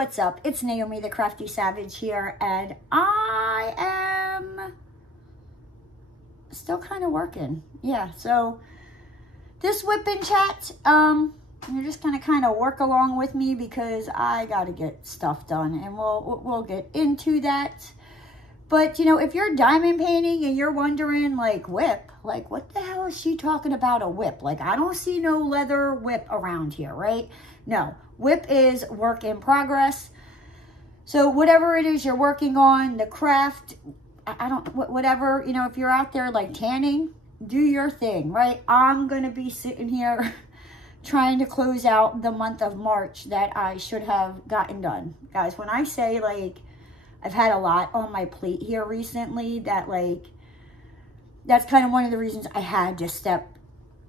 what's up? It's Naomi, the Crafty Savage here, and I am still kind of working. Yeah, so this Wip Chat, you're just gonna kind of work along with me because I gotta get stuff done, and we'll get into that. But you know, if you're diamond painting and you're wondering, like, whip, like, what the hell is she talking about a whip? Like, I don't see no leather whip around here, right? No, whip is work in progress. So whatever it is you're working on, the craft, whatever, you know, if you're out there like tanning, do your thing, right? I'm going to be sitting here trying to close out the month of March that I should have gotten done. Guys, when I say, like, I've had a lot on my plate here recently, that, like, that's kind of one of the reasons I had to step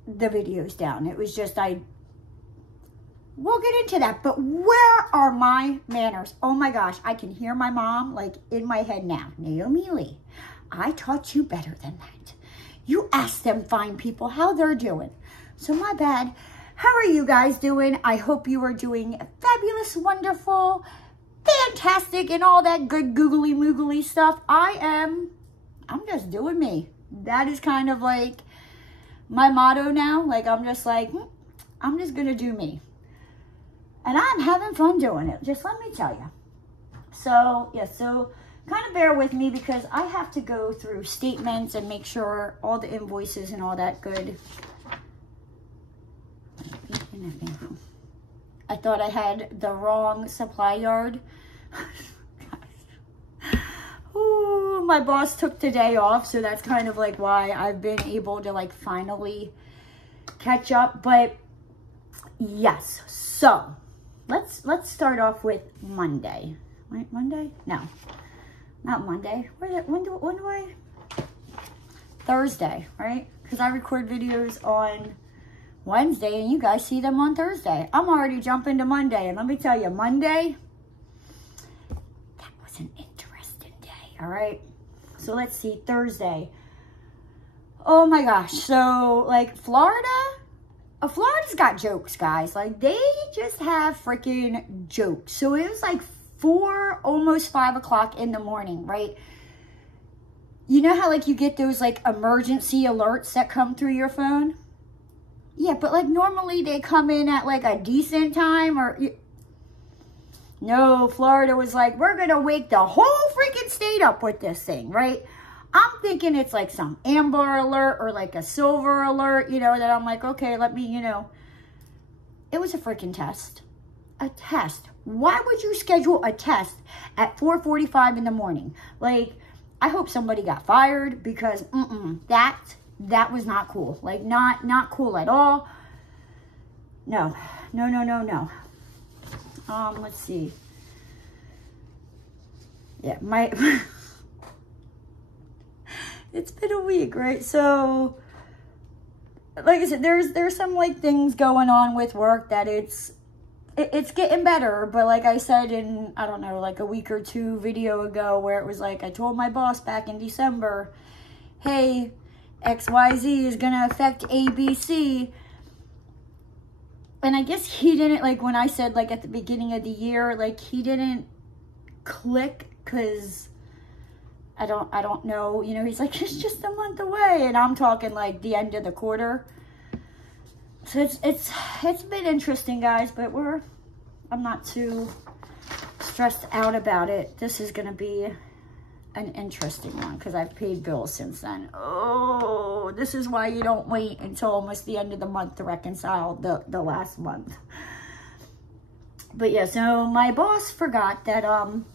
the videos down. It was just, we'll get into that, but where are my manners? Oh my gosh, I can hear my mom, like, in my head now. Naomi Lee, I taught you better than that. You ask them fine people how they're doing. So my bad. How are you guys doing? I hope you are doing fabulous, wonderful, fantastic, and all that good googly moogly stuff. I'm just doing me. That is kind of like my motto now. Like, I'm just like, I'm just gonna do me. And I'm having fun doing it, just let me tell you. So, yeah, so kind of bear with me because I have to go through statements and make sure all the invoices and all that good. I thought I had the wrong supply yard. Ooh, my boss took today off, so that's kind of like why I've been able to, like, finally catch up. But yes, so let's start off with Monday. Right, Monday? No, not Monday. When do I? Thursday, right? Because I record videos on Wednesday and you guys see them on Thursday. I'm already jumping to Monday, and let me tell you, Monday, that was an interesting day. All right, so let's see, Thursday. Oh my gosh, so, like, Florida's got jokes, guys. Like, they just have freaking jokes. So it was like 4, almost 5 o'clock in the morning, right? You know how, like, you get those, like, emergency alerts that come through your phone? Yeah, but, like, normally they come in at, like, a decent time, or... No, Florida was like, we're going to wake the whole freaking state up with this thing, right? I'm thinking it's like some amber alert or like a silver alert, you know, that I'm like, okay, let me, you know. It was a freaking test. A test. Why would you schedule a test at 4:45 in the morning? Like, I hope somebody got fired because, that was not cool. Like, not cool at all. No. Let's see. Yeah, it's been a week, right? So, like I said, there's some, like, things going on with work that it's getting better. But like I said in, I don't know, like a week or two video ago, where it was like, I told my boss back in December, hey, XYZ is going to affect ABC. And I guess he didn't, like, when I said, like, at the beginning of the year, like, he didn't click because I don't know, you know, he's like, it's just a month away, and I'm talking, like, the end of the quarter. So it's been interesting, guys, but I'm not too stressed out about it. This is going to be an interesting one because I've paid bills since then. Oh, this is why you don't wait until almost the end of the month to reconcile the last month. But yeah, so my boss forgot that I'm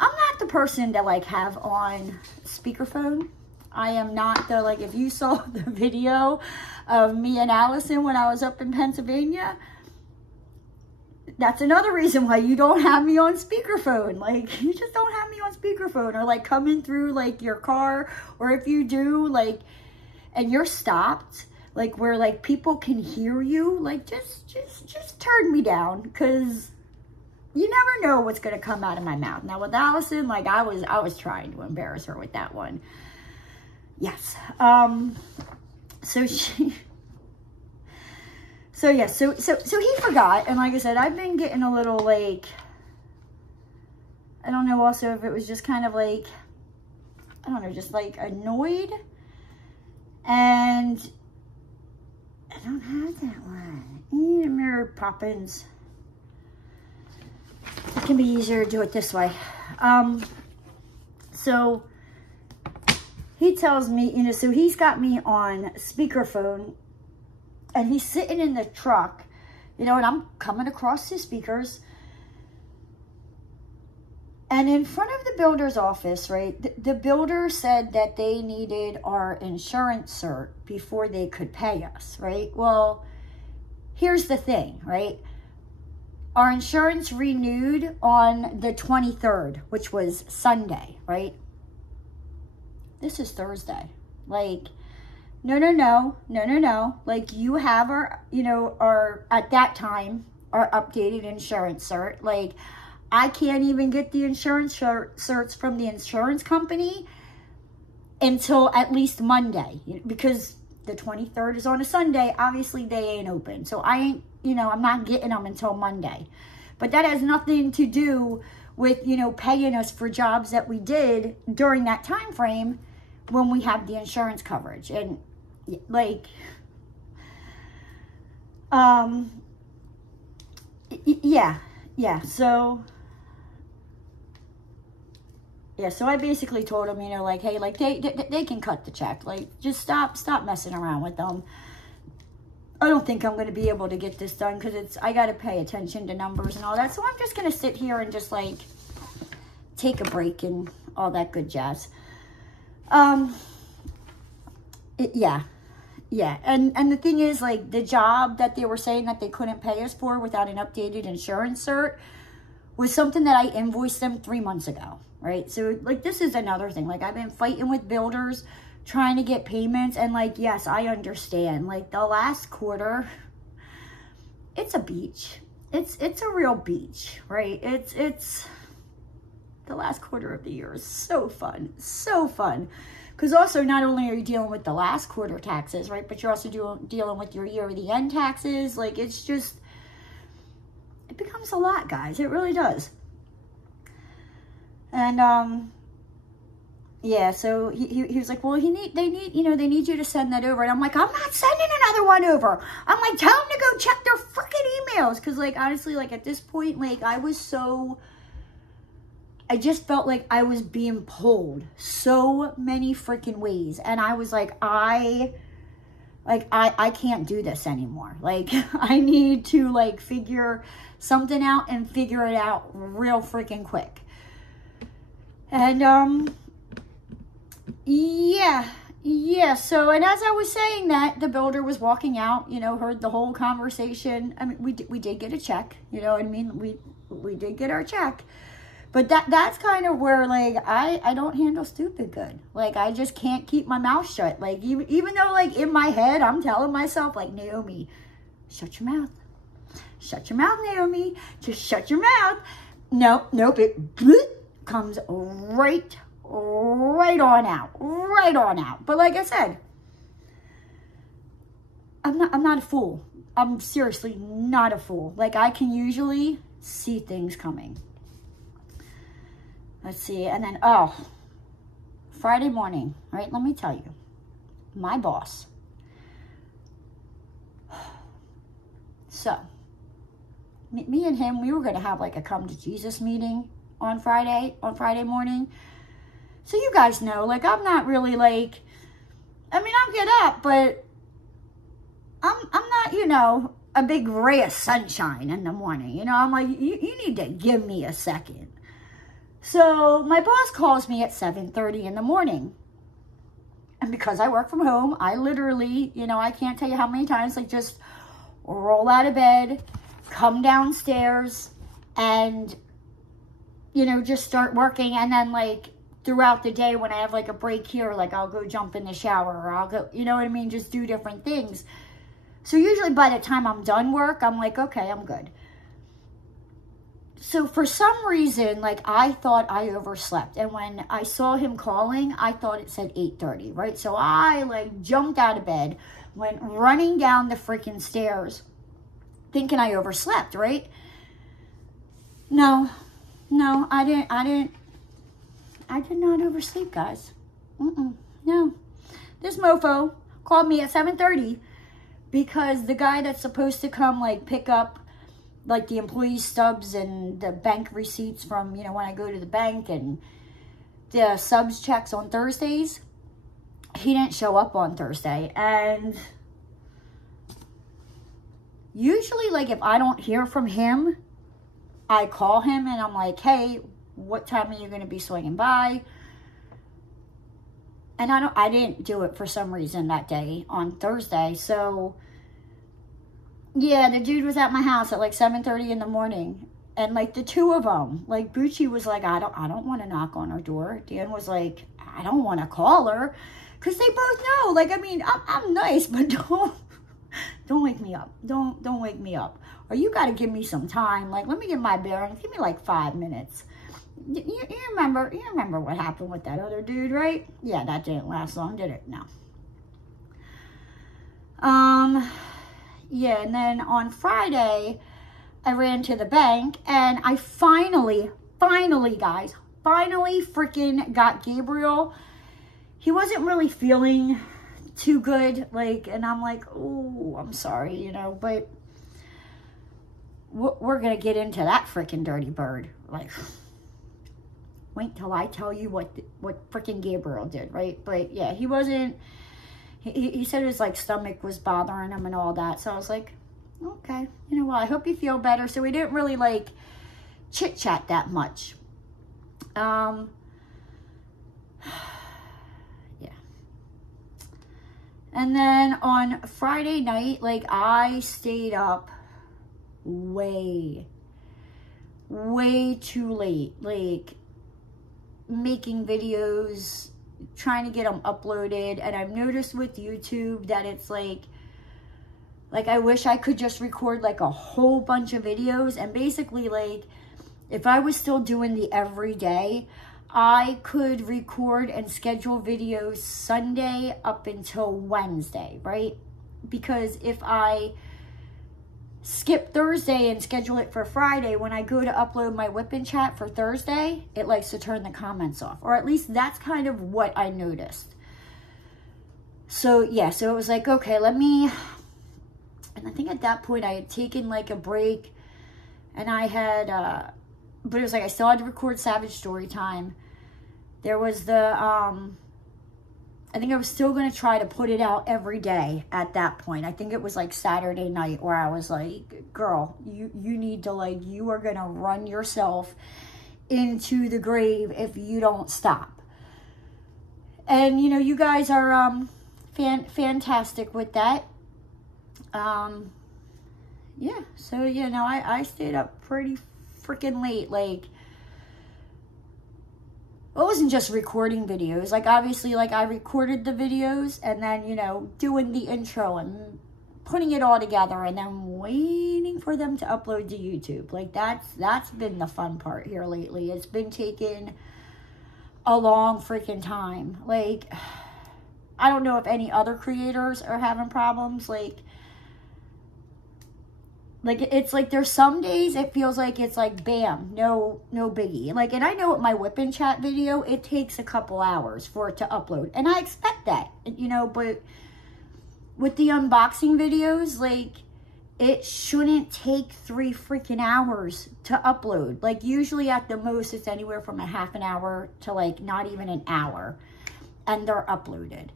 not the person to, like, have on speakerphone. I am not the, like, if you saw the video of me and Allison when I was up in Pennsylvania, that's another reason why you don't have me on speakerphone. Like, you just don't have me on speakerphone, or, like, coming through, like, your car, or if you do, like, and you're stopped, like, where, like, people can hear you, like, just turn me down, because you never know what's going to come out of my mouth. Now, with Allison, like, I was trying to embarrass her with that one. Yes. So he forgot, and like I said, I've been getting a little, like, I don't know also if it was just kind of like, I don't know, just like annoyed. And I don't have that one. Mary Poppins. It can be easier to do it this way. So he tells me, you know, so he's got me on speakerphone and he's sitting in the truck, you know, and I'm coming across his speakers. And in front of the builder's office, right, the builder said that they needed our insurance cert before they could pay us, right? Well, here's the thing, right? Our insurance renewed on the 23rd, which was Sunday, right? This is Thursday. Like, no. Like, you have our, you know, our, at that time, our updated insurance cert. Like, I can't even get the insurance certs from the insurance company until at least Monday, because the 23rd is on a Sunday. Obviously, they ain't open. So I ain't, you know, I'm not getting them until Monday. But that has nothing to do with, you know, paying us for jobs that we did during that time frame when we have the insurance coverage. And, like, yeah, so... Yeah, so I basically told him, you know, like, hey, like, they can cut the check. Like, just stop messing around with them. I don't think I'm going to be able to get this done because I got to pay attention to numbers and all that. So I'm just going to sit here and just, like, take a break and all that good jazz. Yeah. And the thing is, like, the job that they were saying that they couldn't pay us for without an updated insurance cert was something that I invoiced them 3 months ago. Right? So, like, this is another thing. Like, I've been fighting with builders, trying to get payments. And, like, yes, I understand. Like, the last quarter, it's a beach. It's a real beach, right? It's the last quarter of the year is so fun. So fun. Because also, not only are you dealing with the last quarter taxes, right? But you're also dealing with your year-to-the end taxes. Like, it's just, it becomes a lot, guys. It really does. And, yeah, so he was like, well, they need you to send that over. And I'm like, I'm not sending another one over. I'm like, tell them to go check their freaking emails. Cause, like, honestly, like, at this point, like, I just felt like I was being pulled so many freaking ways. And I was like, I can't do this anymore. Like, I need to, like, figure something out and figure it out real freaking quick. And, yeah, so, and as I was saying that, the builder was walking out, you know, heard the whole conversation. I mean, we did get a check, you know what I mean? We did get our check. But that's kind of where, like, I don't handle stupid good. Like, I just can't keep my mouth shut. Like, even though, like, in my head, I'm telling myself, like, Naomi, shut your mouth. Shut your mouth, Naomi. Just shut your mouth. Nope, it comes right on out. But like I said, I'm not a fool. I'm seriously not a fool. Like, I can usually see things coming. Let's see. And then, Friday morning, right? Let me tell you, my boss. So, me and him, we were going to have like a come to Jesus meeting on Friday morning. So you guys know, like, I'm not really like, I mean, I'll get up, but I'm not, you know, a big ray of sunshine in the morning. You know, I'm like, you need to give me a second. So my boss calls me at 7:30 in the morning. And because I work from home, I literally, you know, I can't tell you how many times, like, just roll out of bed, come downstairs, and, you know, just start working. And then, like, throughout the day when I have, like, a break here, like, I'll go jump in the shower, or I'll go, you know what I mean, just do different things. So usually by the time I'm done work, I'm like, okay, I'm good. So for some reason, like, I thought I overslept. And when I saw him calling, I thought it said 8:30, right? So I, like, jumped out of bed, went running down the freaking stairs, thinking I overslept, right? No, No, I did not oversleep, guys. No. This mofo called me at 7:30 because the guy that's supposed to come, like, pick up, like, the employee stubs and the bank receipts from, you know, when I go to the bank and the subs checks on Thursdays, he didn't show up on Thursday. And usually, like, if I don't hear from him, I call him and I'm like, hey, what time are you going to be swinging by? And I didn't do it for some reason that day on Thursday. So, yeah, the dude was at my house at like 7:30 in the morning. And like the two of them, like Bucci was like, I don't want to knock on her door. Dan was like, I don't want to call her. Because they both know. Like, I mean, I'm nice, but don't wake me up. Don't wake me up. Or you got to give me some time. Like, let me get my bearings. Give me like 5 minutes. You remember what happened with that other dude, right? Yeah, that didn't last long, did it? No. Yeah, and then on Friday, I ran to the bank, and I finally, guys, freaking got Gabriel. He wasn't really feeling too good, like, and I'm like, oh, I'm sorry, you know, but we're going to get into that freaking dirty bird. Like, wait till I tell you what freaking Gabriel did, right? But yeah, he wasn't, he said his like stomach was bothering him and all that. So I was like, okay, you know what? I hope you feel better. So we didn't really like chit chat that much. Yeah. And then on Friday night, like I stayed up way too late, like making videos, trying to get them uploaded. And I've noticed with YouTube that it's like I wish I could just record like a whole bunch of videos. And basically, like, if I was still doing the everyday, I could record and schedule videos Sunday up until Wednesday, right? Because if I skip Thursday and schedule it for Friday, when I go to upload my Wip Chat for Thursday, it likes to turn the comments off. Or at least that's kind of what I noticed. So, yeah, so it was like, okay, let me... And I think at that point I had taken like a break, and I had, but it was like I still had to record Savage Story Time. There was the, I think I was still going to try to put it out every day at that point. I think it was like Saturday night where I was like, girl, you need to like, you are going to run yourself into the grave if you don't stop. And, you know, you guys are fantastic with that. Yeah, so, you know, I stayed up pretty freaking late. Like, it wasn't just recording videos. Like, obviously, like, I recorded the videos and then, you know, doing the intro and putting it all together and then waiting for them to upload to YouTube. Like, that's been the fun part here lately. It's been taking a long freaking time. Like, I don't know if any other creators are having problems. Like, it's like there's some days it feels like it's like, bam, no biggie. Like, and I know with my Wip Chat video, it takes a couple hours for it to upload. And I expect that, you know, but with the unboxing videos, like, it shouldn't take 3 freaking hours to upload. Like, usually at the most, it's anywhere from a half an hour to like not even an hour. And they're uploaded.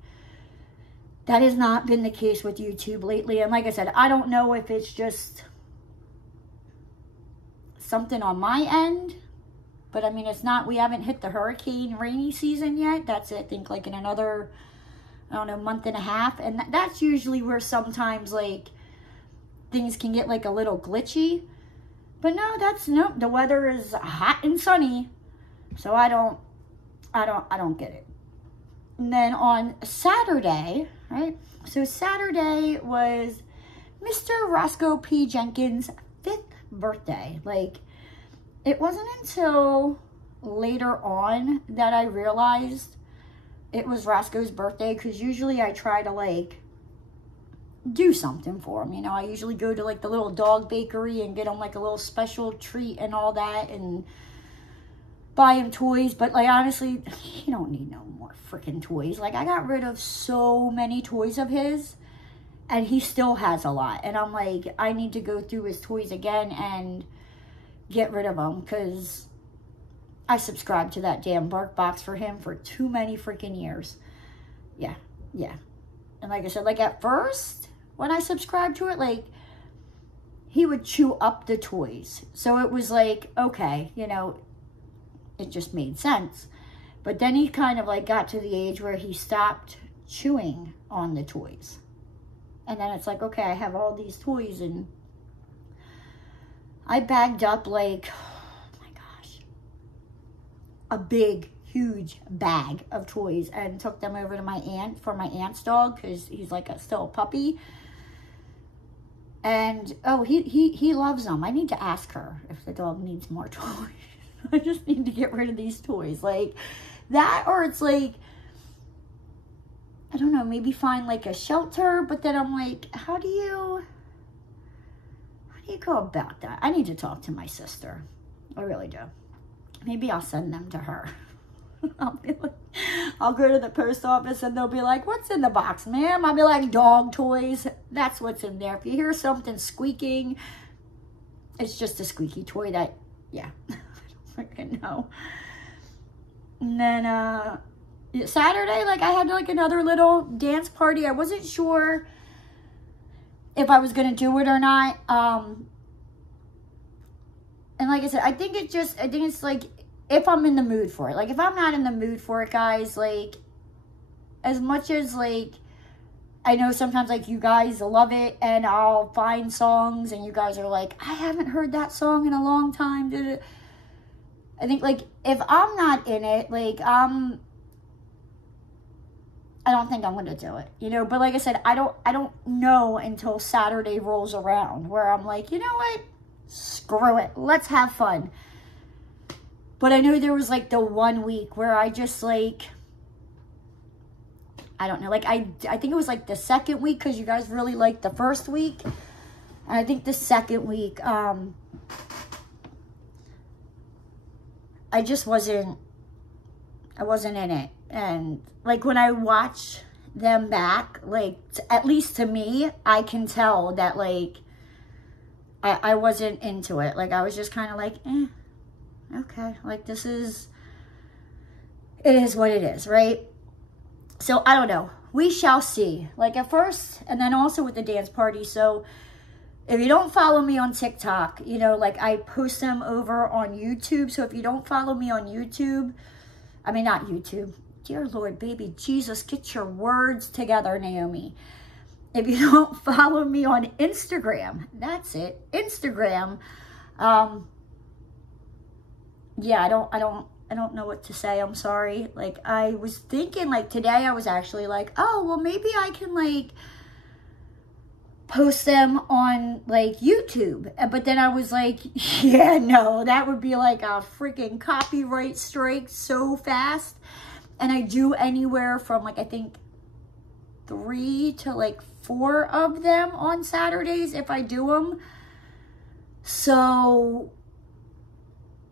That has not been the case with YouTube lately. And like I said, I don't know if it's just something on my end, but I mean, it's not, we haven't hit the hurricane rainy season yet. That's, I think, like in another, I don't know, month and a half. And that's usually where sometimes like things can get like a little glitchy. But no, nope, the weather is hot and sunny. So I don't get it. And then on Saturday, right? So Saturday was Mr. Roscoe P. Jenkins' 5th birthday. Like, it wasn't until later on that I realized it was Roscoe's birthday, because usually I try to like do something for him. You know, I usually go to like the little dog bakery and get him like a little special treat and all that. And buy him toys, but like honestly, he don't need no more freaking toys. Like I got rid of so many toys of his, and he still has a lot. And I'm like, I need to go through his toys again and get rid of them, because I subscribed to that damn Bark Box for him for too many freaking years. Yeah, yeah. And like I said, like at first, when I subscribed to it, like, he would chew up the toys. So it was like, okay, you know, it just made sense. But then he kind of like got to the age where he stopped chewing on the toys. And then it's like, okay, I have all these toys, and I bagged up like, oh my gosh, a big, huge bag of toys and took them over to my aunt for my aunt's dog, because he's like still a puppy. And, oh, he loves them. I need to ask her if the dog needs more toys. I just need to get rid of these toys. Like, that, or it's like, I don't know, maybe find like a shelter. But then I'm like, how do you go about that? I need to talk to my sister. I really do. Maybe I'll send them to her. I'll go to the post office and they'll be like, what's in the box, ma'am? I'll be like, dog toys. That's what's in there. If you hear something squeaking, it's just a squeaky toy that, yeah, I don't freaking know. And then Saturday, like I had like another little dance party. I wasn't sure if I was going to do it or not. And like I said, I think it's like, if I'm in the mood for it. Like, if I'm not in the mood for it, guys, like, as much as, like, I know sometimes, like, you guys love it, and I'll find songs, and you guys are like, I haven't heard that song in a long time. I think, like, if I'm not in it, like, I don't think I'm going to do it, you know? But like I said, I don't know until Saturday rolls around, where I'm like, you know what? Screw it. Let's have fun. But I know there was like the 1 week where I just like, I don't know, like I think it was like the second week, because you guys really liked the first week. And I think the second week, I just wasn't in it. And like when I watch them back, like at least to me, I can tell that like I wasn't into it. Like I was just kind of like, okay, like it is what it is, right? So I don't know, we shall see. Like at first, and then also with the dance party. So if you don't follow me on TikTok, you know, like I post them over on YouTube. So if you don't follow me on YouTube, I mean, not YouTube, dear Lord, baby Jesus, get your words together, Naomi. If you don't follow me on Instagram, that's it, Instagram, yeah, I don't know what to say. I'm sorry. Like, I was thinking, like, today I was actually like, oh, well, maybe I can, like, post them on, like, YouTube. But then I was like, yeah, no, that would be, like, a freaking copyright strike so fast. And I do anywhere from, like, I think 3 to, like, 4 of them on Saturdays if I do them. So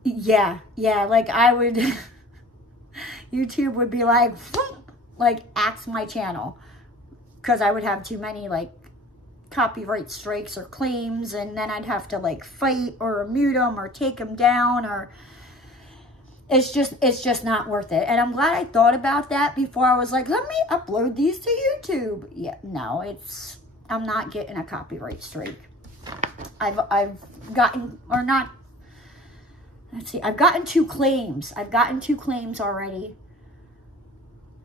yeah, like I would, YouTube would be like axe my channel, because I would have too many like copyright strikes or claims, and then I'd have to like fight or mute them or take them down, or it's just not worth it. And I'm glad I thought about that before I was like, let me upload these to YouTube. Yeah, no, I'm not getting a copyright strike. I've gotten, or not, let's see, I've gotten 2 claims. I've gotten 2 claims already.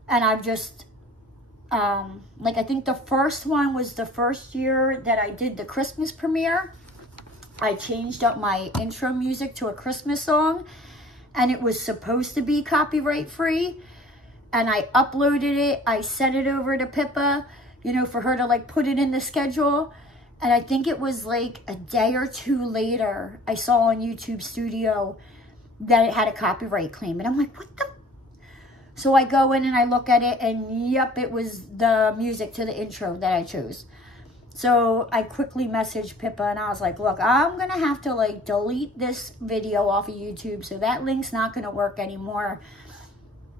And I've just, like, I think the first one was the first year that I did the Christmas premiere. I changed up my intro music to a Christmas song, and it was supposed to be copyright free. And I uploaded it. I sent it over to Pippa, you know, for her to, like, put it in the schedule. And I think it was like a day or 2 later, I saw on YouTube Studio that it had a copyright claim. And I'm like, what the? So I go in and I look at it, and yep, it was the music to the intro that I chose. So I quickly messaged Pippa and I was like, look, I'm going to have to like delete this video off of YouTube. So that link's not going to work anymore.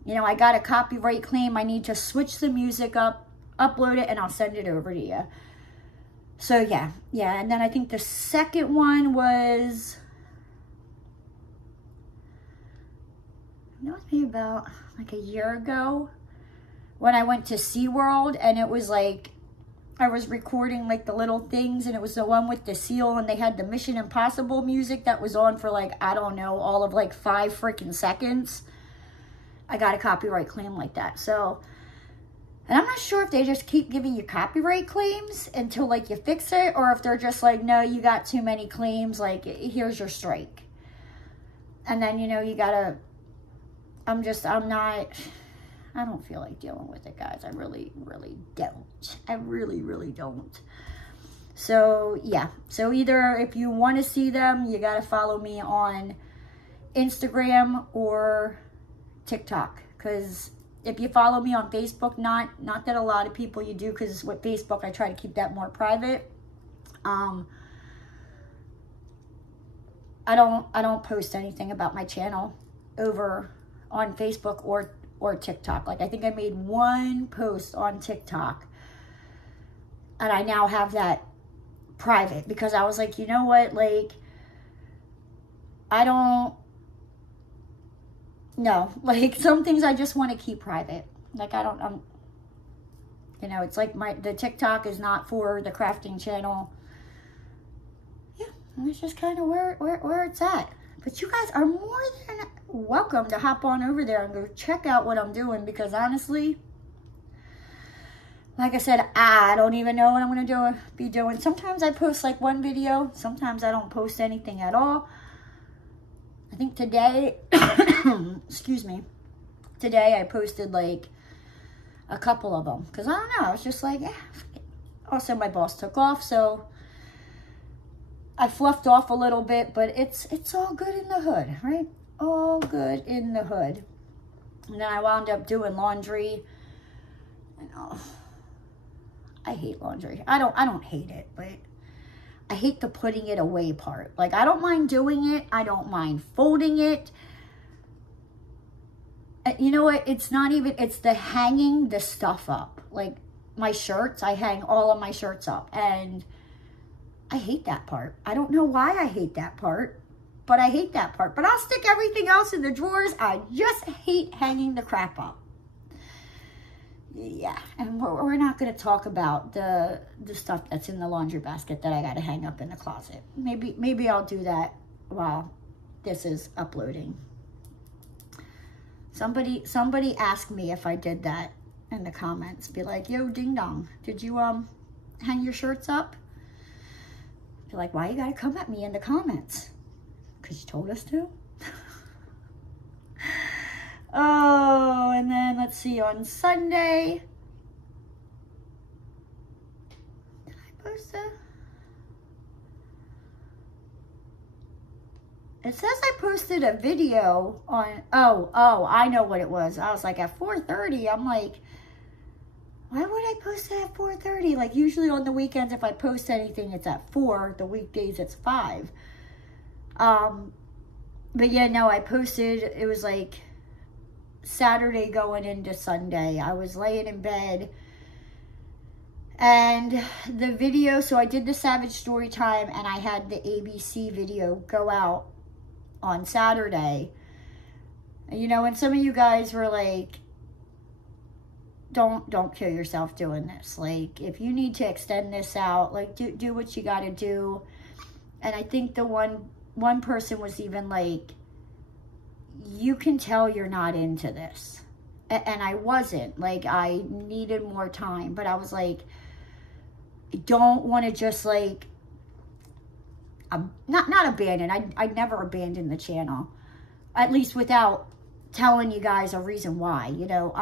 You know, I got a copyright claim. I need to switch the music up, upload it, and I'll send it over to you. So yeah. And then I think the second one was, you know, maybe about like a year ago when I went to SeaWorld, and it was like, I was recording like the little things, and it was the one with the seal, and they had the Mission Impossible music that was on for like, I don't know, all of like 5 freaking seconds. I got a copyright claim like that. So, and I'm not sure if they just keep giving you copyright claims until like you fix it, or if they're just like, no, you got too many claims, like here's your strike. And then, you know, you gotta, I don't feel like dealing with it, guys. I really, really don't. I really, really don't. So, yeah. So, either if you want to see them, you got to follow me on Instagram or TikTok. Because if you follow me on Facebook, not that a lot of people you do, because with Facebook, I try to keep that more private. I don't post anything about my channel over on Facebook or TikTok. Like, I think I made one post on TikTok, and I now have that private because I was like, you know what, like, I don't know, like, some things I just want to keep private. Like, I don't, you know, it's like the TikTok is not for the crafting channel. Yeah, it's just kind of where it's at. But you guys are more than welcome to hop on over there and go check out what I'm doing, because honestly, like I said, I don't even know what I'm going to be doing. Sometimes I post like one video. Sometimes I don't post anything at all. I think today, excuse me, today I posted like a couple of them. Because I don't know, I was just like, yeah. Also, my boss took off, so I fluffed off a little bit, but it's all good in the hood, right? All good in the hood. And then I wound up doing laundry. And I hate laundry. I don't hate it, but I hate the putting it away part. Like, I don't mind doing it. I don't mind folding it. You know what? It's not even, it's the hanging the stuff up. Like, my shirts, I hang all of my shirts up, and I hate that part. I don't know why I hate that part, but I hate that part. But I'll stick everything else in the drawers. I just hate hanging the crap up. Yeah, and we're not going to talk about the stuff that's in the laundry basket that I got to hang up in the closet. Maybe I'll do that while this is uploading. Somebody asked me if I did that in the comments. Be like, yo, ding dong, did you hang your shirts up? Be like, why you got to come at me in the comments? Because you told us to? Oh, and then let's see, on Sunday, did I post it? It says I posted a video on, oh, I know what it was. I was like, at 4:30, I'm like, why would I post it at 4:30? Like, usually on the weekends, if I post anything, it's at 4. The weekdays, it's 5. But yeah, no, I posted, it was like Saturday going into Sunday. I was laying in bed, and the video, so I did the Savage Story Time, and I had the ABC video go out on Saturday. You know, and some of you guys were like, don't kill yourself doing this. Like, if you need to extend this out, like, do what you got to do. And I think the one person was even like, you can tell you're not into this. And I wasn't. Like, I needed more time. But I was like, I don't want to just, like, not abandon. I'd never abandon the channel. At least without telling you guys a reason why, you know.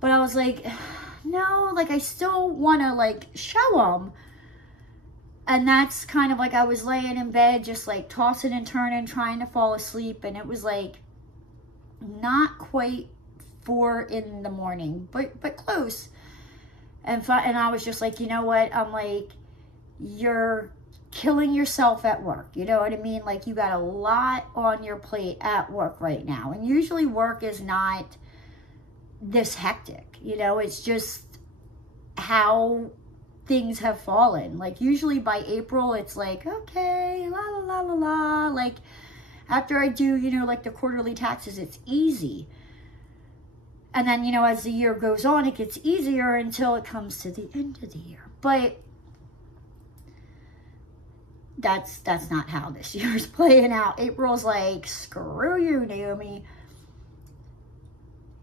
But I was like, no, like, I still want to, like, show them. And that's kind of like, I was laying in bed, just like tossing and turning, trying to fall asleep. And it was like not quite 4 in the morning, but close. And I was just like, you know what? I'm like, you're killing yourself at work. You know what I mean? Like, you got a lot on your plate at work right now. And usually work is not this hectic. You know, it's just how things have fallen. Like, usually by April, it's like, okay, la la la la la. Like, after I do, you know, like the quarterly taxes, it's easy. And then, you know, as the year goes on, it gets easier until it comes to the end of the year. But that's not how this year's playing out. April's like, screw you, Naomi.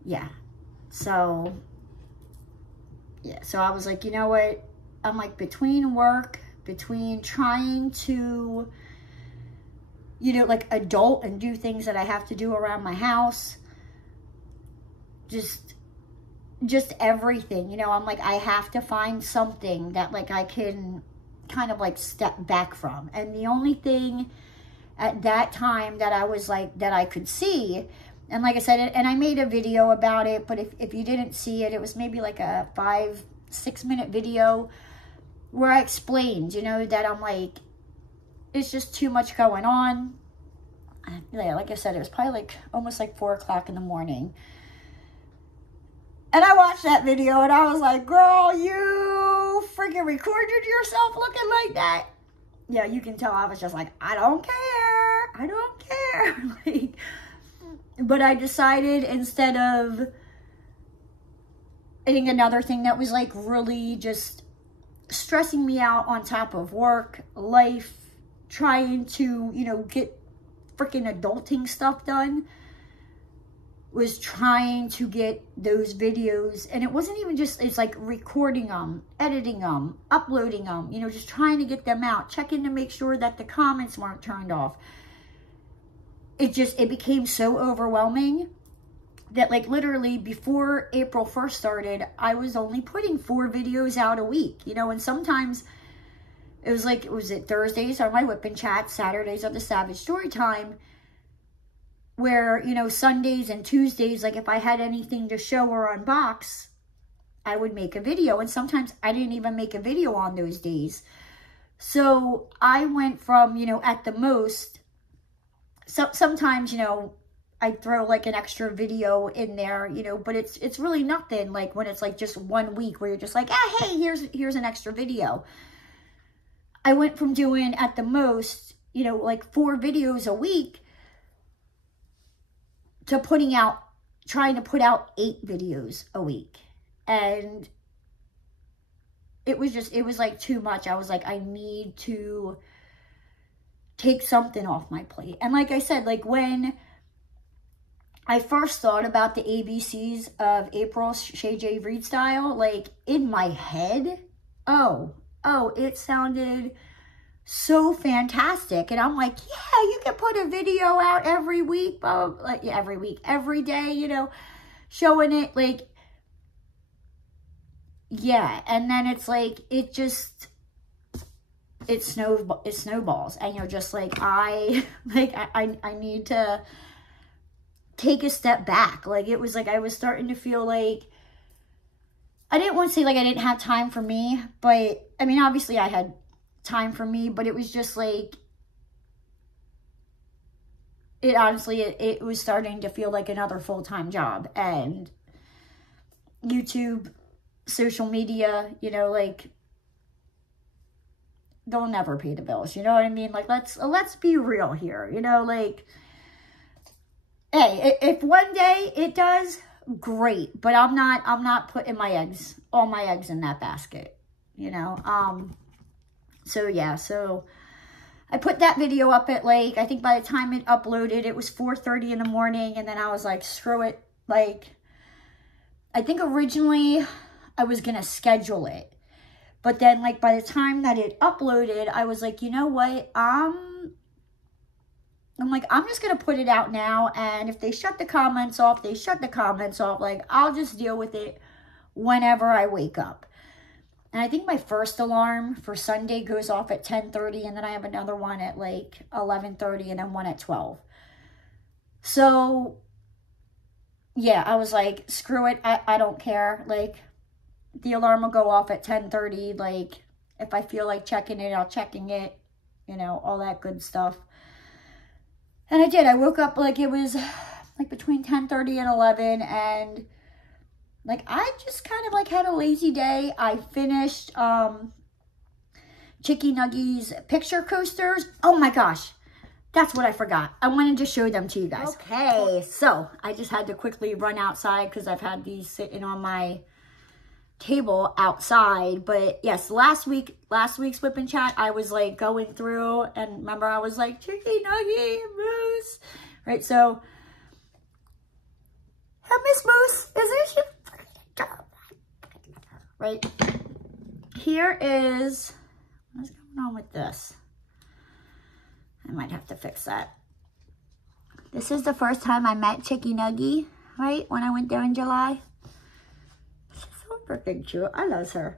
Yeah. So, yeah. So I was like, you know what? I'm like, between work, between trying to, you know, like adult and do things that I have to do around my house, just everything, you know, I'm like, I have to find something that like I can kind of like step back from. And the only thing at that time that I was like, that I could see, and like I said, and I made a video about it, but if you didn't see it, it was maybe like a 5-6 minute video where I explained, you know, that I'm like, it's just too much going on. Yeah, like I said, it was probably like almost like 4 o'clock in the morning. And I watched that video and I was like, girl, you freaking recorded yourself looking like that? Yeah, you can tell I was just like, I don't care. I don't care. Like, but I decided, instead of, I think another thing that was like really just stressing me out on top of work, life, trying to, you know, get freaking adulting stuff done, was trying to get those videos. And it wasn't even just, it's like recording them, editing them, uploading them, you know, just trying to get them out, checking to make sure that the comments weren't turned off. It became so overwhelming that, like, literally before April 1st started, I was only putting 4 videos out a week, you know. And sometimes it was like, was it Thursdays are my Wip Chat, Saturdays are the Savage Storytime, where, you know, Sundays and Tuesdays, like if I had anything to show or unbox, I would make a video. And sometimes I didn't even make a video on those days. So I went from, you know, at the most, sometimes, you know, I'd throw like an extra video in there, you know, but it's really nothing. Like when it's like just 1 week where you're just like, ah, hey, here's an extra video. I went from doing at the most, you know, like 4 videos a week to trying to put out 8 videos a week. And it was like too much. I was like, I need to take something off my plate. And like I said, like when I first thought about the ABCs of April Shay J Reid style, like in my head, oh, it sounded so fantastic. And I'm like, yeah, you can put a video out every week, like every week, every day, you know, showing it, like, yeah. And then it's like, it snowballs, and you're just like, I need to take a step back. Like, it was like, I was starting to feel like, I didn't want to say like I didn't have time for me, but I mean, obviously I had time for me, but it was just like, it was starting to feel like another full-time job. And YouTube, social media, you know, like, they'll never pay the bills, you know what I mean? Like, let's be real here, you know, like, hey, if one day it does, great, but I'm not putting all my eggs in that basket, you know. So yeah, so I put that video up at like, I think by the time it uploaded, it was 4:30 in the morning, and then I was like, screw it. Like, I think originally I was gonna schedule it, but then like by the time that it uploaded, I was like, you know what, I'm like, I'm just gonna put it out now, and if they shut the comments off, they shut the comments off. Like, I'll just deal with it whenever I wake up. And I think my first alarm for Sunday goes off at 10:30, and then I have another one at like 11:30, and then one at 12. So yeah, I was like, screw it, I don't care. Like, the alarm will go off at 10:30. Like, if I feel like checking it, I'll checking it, you know, all that good stuff. And I did. I woke up like it was like between 10:30 and 11, and like I just kind of like had a lazy day. I finished Chicky Nuggies picture coasters. Oh my gosh, that's what I forgot. I wanted to show them to you guys. Okay, so I just had to quickly run outside because I've had these sitting on my table outside. But yes, last week's Wip Chat, I was like going through, and remember I was like Chicky Nuggie Moose, right? So, hey, Miss Moose, isn't she? Right here is, what's going on with this? I might have to fix that. This is the first time I met Chicky Nuggie, right? When I went there in July. She's so freaking cute. I love her.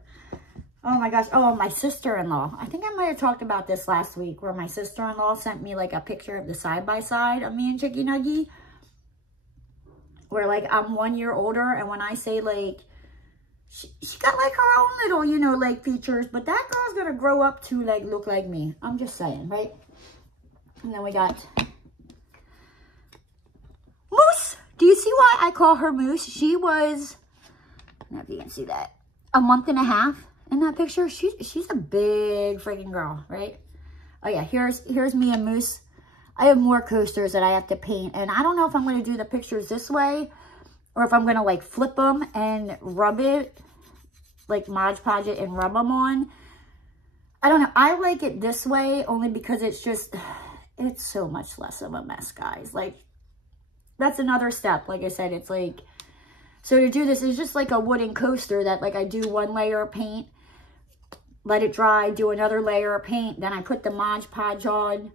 Oh my gosh. Oh, my sister-in-law. I think I might have talked about this last week, where my sister-in-law sent me like a picture of the side-by-side of me and Chicky Nuggie. Where like I'm 1 year older, and when I say like, she got like her own little, you know, like features, but that girl's gonna grow up to like look like me. I'm just saying, right? And then we got Moose. Do you see why I call her Moose? She was, I don't know if you can see that, a month and a half in that picture. She's a big freaking girl, right? Oh yeah, here's me and Moose. I have more coasters that I have to paint, and I don't know if I'm going to do the pictures this way or if I'm going to like flip them and rub it, like Mod Podge it and rub them on. I don't know. I like it this way only because it's just, it's so much less of a mess, guys. Like, that's another step. Like I said, it's like, so to do this is just like a wooden coaster that like I do one layer of paint, let it dry, do another layer of paint, then I put the Mod Podge on.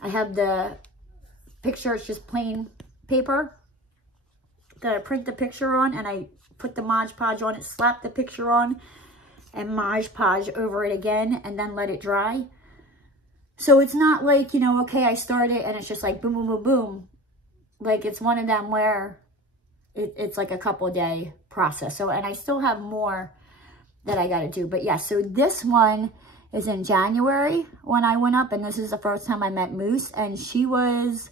I have the picture, it's just plain paper that I print the picture on, and I put the Mod Podge on it, slap the picture on, and Mod Podge over it again, and then let it dry. So it's not like, you know, okay, I start it, and it's just like boom, boom, boom, boom. Like, it's one of them where it's like a couple day process. So, and I still have more that I got to do. But yeah, so this one is in January when I went up, and this is the first time I met Moose, and she was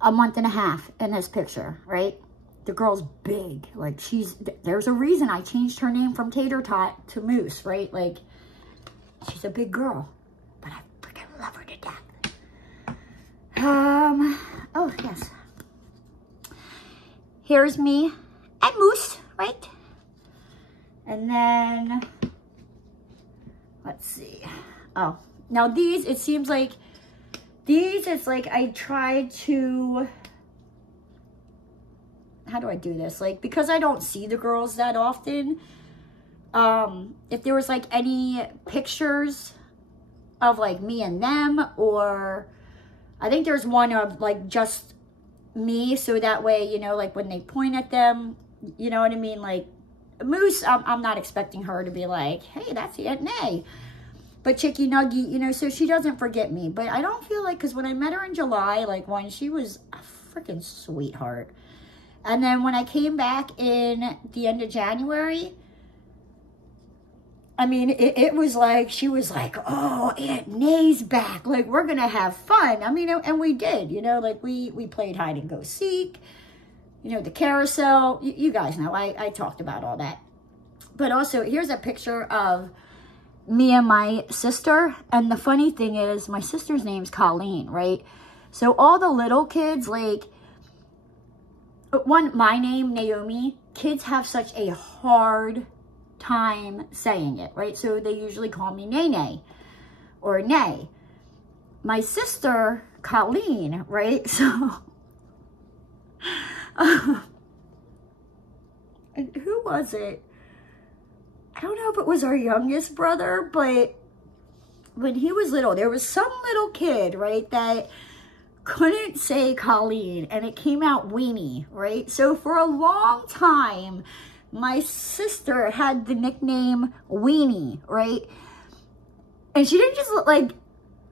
a month and a half in this picture, right? The girl's big. Like, there's a reason I changed her name from Tater Tot to Moose, right? Like, she's a big girl, but I freaking love her to death. Oh, yes. Here's me and Moose, right? And then, let's see. Oh, now these, it seems like, these, it's like I tried to, how do I do this? Like, because I don't see the girls that often, if there was like any pictures of like me and them, or I think there's one of like just me, so that way, you know, like when they point at them, you know what I mean? Like, Moose, I'm not expecting her to be like, hey, that's Aunt Nay. But Chicky Nuggie, you know, so she doesn't forget me. But I don't feel like, because when I met her in July, like when she was a freaking sweetheart. And then when I came back in the end of January, I mean, it was like, she was like, oh, Aunt Nay's back. Like, we're going to have fun. I mean, and we did, you know, like we played hide and go seek. You know, the carousel, you guys know, I talked about all that. But also, here's a picture of me and my sister. And the funny thing is, my sister's name's Colleen, right? So all the little kids, like, my name, Naomi, kids have such a hard time saying it, right? So they usually call me Nene or Nay. My sister, Colleen, right? So... and who was it? I don't know if it was our youngest brother, but when he was little, there was some little kid, right, that couldn't say Colleen, and it came out Weenie, right? So for a long time, my sister had the nickname Weenie, right? And she didn't just look like,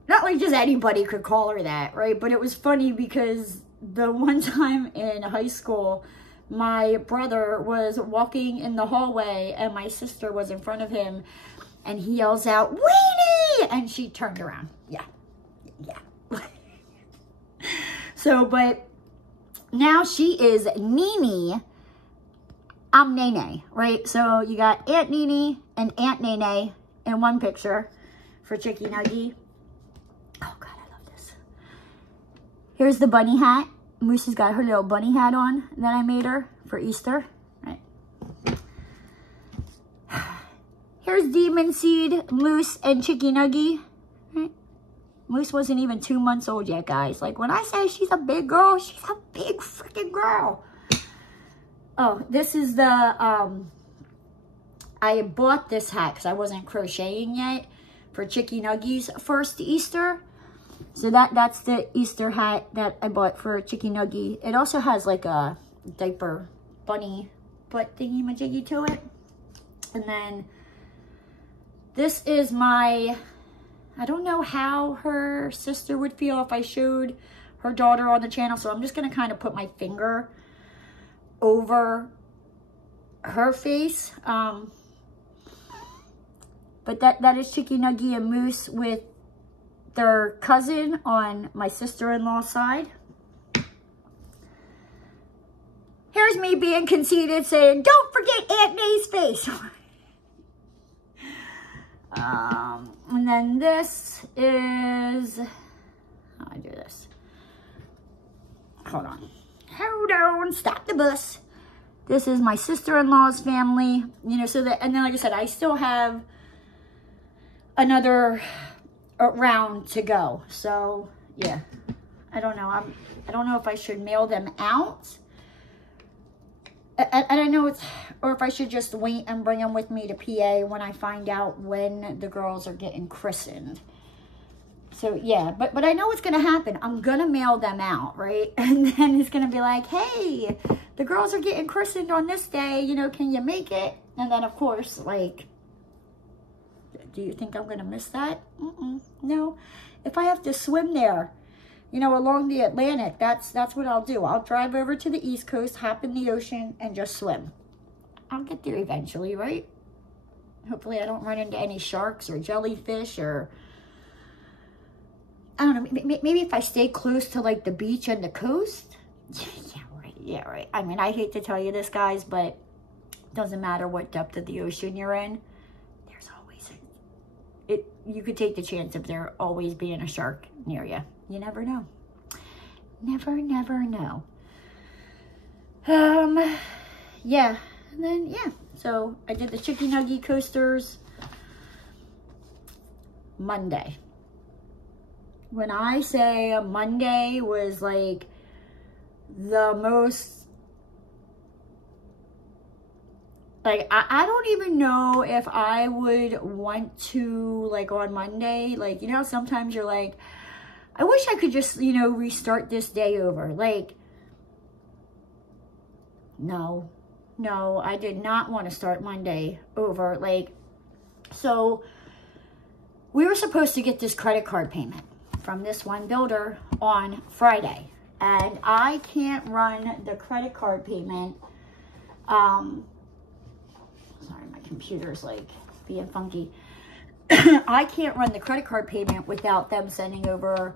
not like just anybody could call her that, right? But it was funny because the one time in high school, my brother was walking in the hallway and my sister was in front of him and he yells out, "Weenie!" And she turned around. Yeah. So, but now she is Nene. I'm Nene, right? So you got Aunt Nene and Aunt Nene in one picture for Chicky Nuggy. Oh God, I love this. Here's the bunny hat. Moose has got her little bunny hat on that I made her for Easter. Right. Here's Demon Seed, Moose, and Chicky Nuggy. Right. Moose wasn't even 2 months old yet, guys. Like, when I say she's a big girl, she's a big freaking girl. Oh, this is the, I bought this hat because I wasn't crocheting yet for Chicky Nuggy's first Easter. So that's the Easter hat that I bought for Chicky Nuggy. It also has like a diaper bunny butt thingy-majiggy to it. And then this is my, I don't know how her sister would feel if I showed her daughter on the channel. So I'm just going to kind of put my finger over her face. But that is Chicky Nuggy and Moose with their cousin on my sister-in-law's side. Here's me being conceited saying, "Don't forget Aunt May's face." And then this is, how do I do this? Hold on, stop the bus. This is my sister-in-law's family, you know, so that, and then like I said, I still have another round to go. So yeah, I don't know. I don't know if I should mail them out. I don't know it's, or if I should just wait and bring them with me to PA when I find out when the girls are getting christened. So yeah, but I know what's gonna happen. I'm gonna mail them out, right? And then it's gonna be like, "Hey, the girls are getting christened on this day, you know, can you make it?" And then of course, like, do you think I'm gonna miss that? No. If I have to swim there, you know, along the Atlantic, that's what I'll do. I'll drive over to the East Coast, hop in the ocean, and just swim. I'll get there eventually, right? Hopefully I don't run into any sharks or jellyfish or, I don't know, maybe if I stay close to like the beach and the coast. Yeah, right. I mean, I hate to tell you this, guys, but it doesn't matter what depth of the ocean you're in. There's always you could take the chance of there always being a shark near you. You never know. Never know. Yeah. And then, yeah. So, I did the Chicky Nuggy coasters Monday. When I say Monday was like the most, like, I don't even know if I would want to, like, on Monday, like, you know, sometimes you're like, I wish I could just, you know, restart this day over. Like, no, I did not want to start Monday over. Like, so we were supposed to get this credit card payment from this one builder on Friday. And I can't run the credit card payment, sorry, my computer's like being funky. I can't run the credit card payment without them sending over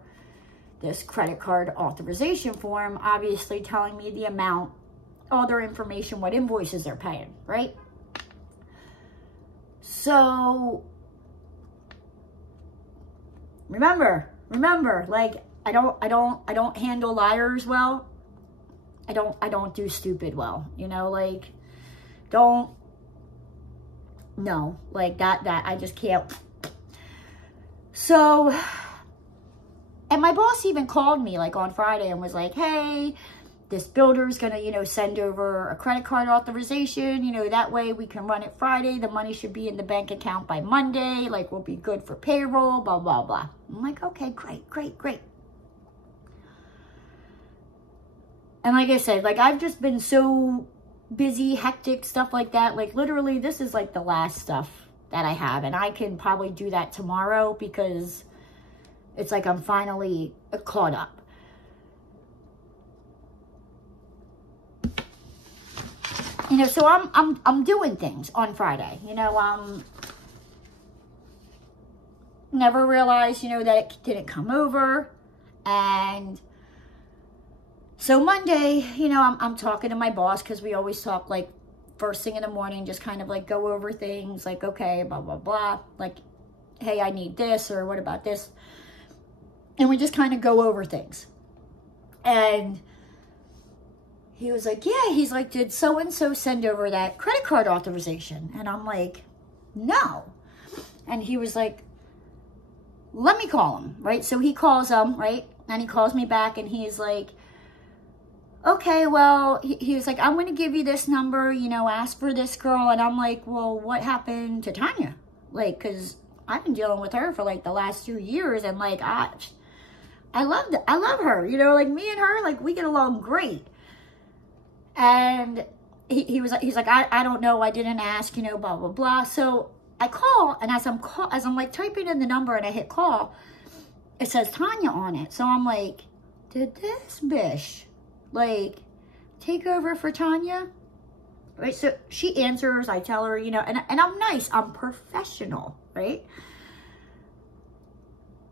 this credit card authorization form, obviously telling me the amount, all their information, what invoices they're paying, right? So remember, like, I don't handle liars well. I don't do stupid well, you know, like, no, like that I just can't. So, and my boss even called me like on Friday and was like, "Hey, this builder's gonna, you know, send over a credit card authorization, you know, that way we can run it Friday. The money should be in the bank account by Monday, like we'll be good for payroll, blah, blah, blah." I'm like, okay, great. And like I said, like, I've just been so busy, hectic, stuff like that. Like, literally, this is like the last stuff that I have, and I can probably do that tomorrow because it's like I'm finally caught up. you know, so I'm doing things on Friday. You know, never realized, you know, that it didn't come over. And so Monday, you know, I'm talking to my boss, because we always talk like first thing in the morning, just kind of like go over things like, okay, blah, blah, blah. Like, hey, I need this, or what about this? And we just kind of go over things. And he was like, yeah, he's like, did so-and-so send over that credit card authorization? And I'm like, no. And he was like, let me call him, right? So he calls him, right? And he calls me back, and he's like, okay, well, he was like, I'm going to give you this number, you know, ask for this girl. And I'm like, well, what happened to Tanya? Like, because I've been dealing with her for like the last 2 years, and like, I love her, you know, like me and her, like we get along great. And he's like, I don't know, I didn't ask, you know, blah, blah, blah. So I call, and as I'm like typing in the number and I hit call, it says Tanya on it. So I'm like, did this bitch like take over for Tanya? Right? So she answers, I tell her, you know, and I'm nice, I'm professional, right?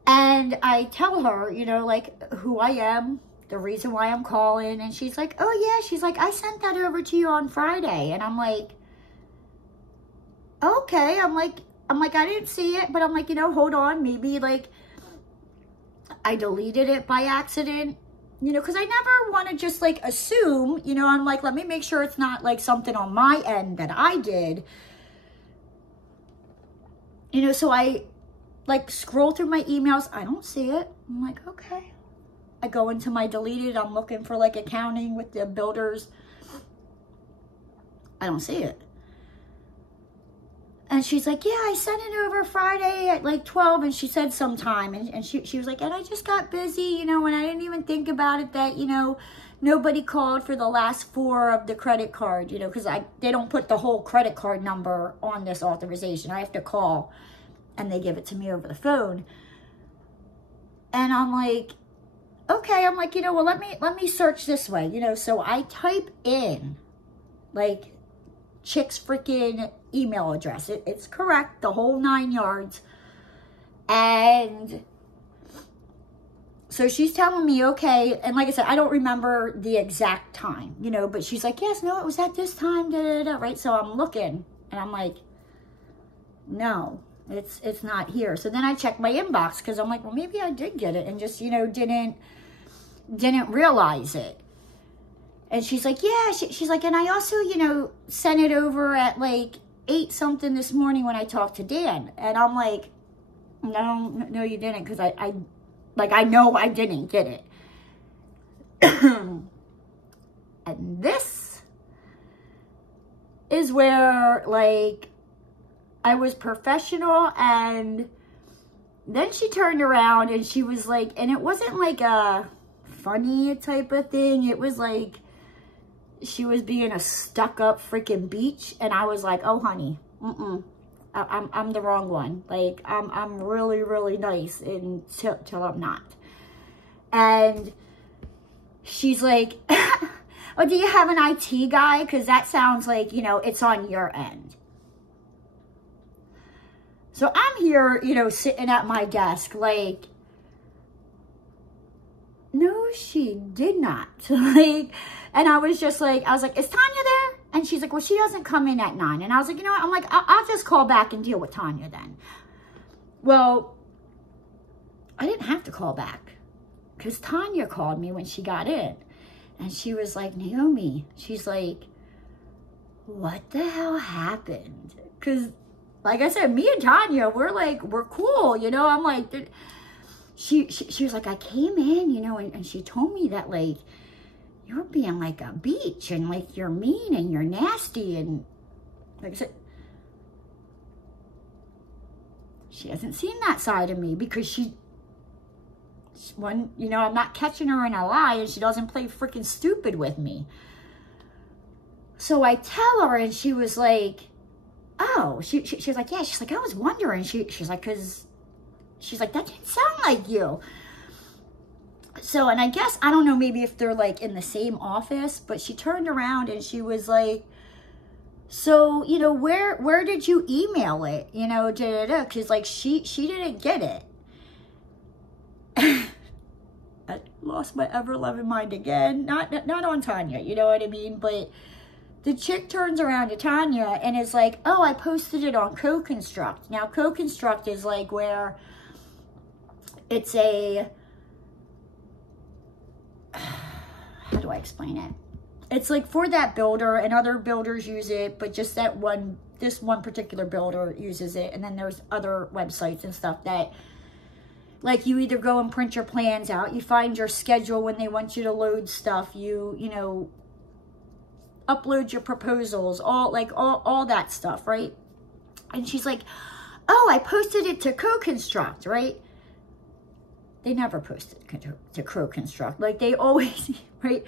And I tell her, you know, like who I am, the reason why I'm calling. And she's like, oh yeah, she's like, I sent that over to you on Friday. And I'm like, okay. I'm like, I didn't see it, but I'm like, you know, hold on, maybe like I deleted it by accident, you know, because I never want to just like assume, you know. I'm like, let me make sure it's not like something on my end that I did, you know. So I like scroll through my emails, I don't see it. I'm like, okay. I go into my deleted, I'm looking for like accounting with the builders, I don't see it. And she's like, yeah, I sent it over Friday at like 12, and she said sometime, and she was like, and I just got busy, you know, and I didn't even think about it that, you know, nobody called for the last 4 of the credit card, you know, because they don't put the whole credit card number on this authorization. I have to call, and they give it to me over the phone. And I'm like, okay, I'm like, you know, well, let me search this way, you know. So I type in like chick's freaking email address. It's correct, the whole 9 yards. And so she's telling me, okay, and like I said, I don't remember the exact time, you know, but she's like, yes, no, it was at this time, da, da, da, right? So I'm looking, and I'm like, no, it's not here. So then I check my inbox, because I'm like, well, maybe I did get it and just, you know, didn't realize it. And she's like, yeah, she's like, and I also, you know, sent it over at like 8 something this morning when I talked to Dan. And I'm like, no, you didn't, because I know I didn't get it. And this is where, like, I was professional. And then she turned around and she was like, and it wasn't like a funny type of thing. It was like she was being a stuck-up freaking beach. And I was like, oh, honey, I'm the wrong one. Like, I'm really, really nice until I'm not. And she's like, oh, do you have an IT guy? Because that sounds like, you know, it's on your end. So I'm here, you know, sitting at my desk like, no, she did not. Like, and I was like, is Tanya there? And she's like, well, she doesn't come in at 9. And I was like, you know what? I'm like, I'll just call back and deal with Tanya then. Well, I didn't have to call back, because Tanya called me when she got in. And she was like, Naomi, she's like, what the hell happened? Because, like I said, me and Tanya, we're cool, you know? I'm like, she was like, I came in, you know, and she told me that, like, you're being like a beach, and like you're mean and you're nasty. And like I said, she hasn't seen that side of me, because one, you know, I'm not catching her in a lie, and she doesn't play freaking stupid with me. So I tell her, and she was like, oh, she was like, yeah, she's like, I was wondering. She's like, because she's like, that didn't sound like you. So, and I guess, I don't know, maybe if they're like in the same office, but she turned around and she was like, So, you know, where did you email it? You know, because like she didn't get it. I lost my ever-loving mind again. Not on Tanya, you know what I mean? But the chick turns around to Tanya and is like, oh, I posted it on Co-Construct. Now, Co-Construct is like where it's a, how do I explain it? It's like for that builder, and other builders use it, but just this one particular builder uses it. And then there's other websites and stuff that, like, you either go and print your plans out, you find your schedule when they want you to load stuff, you know, upload your proposals, all that stuff, right? And she's like, oh, I posted it to Co-Construct, right? They never posted to Co-Construct. Like, they always, right?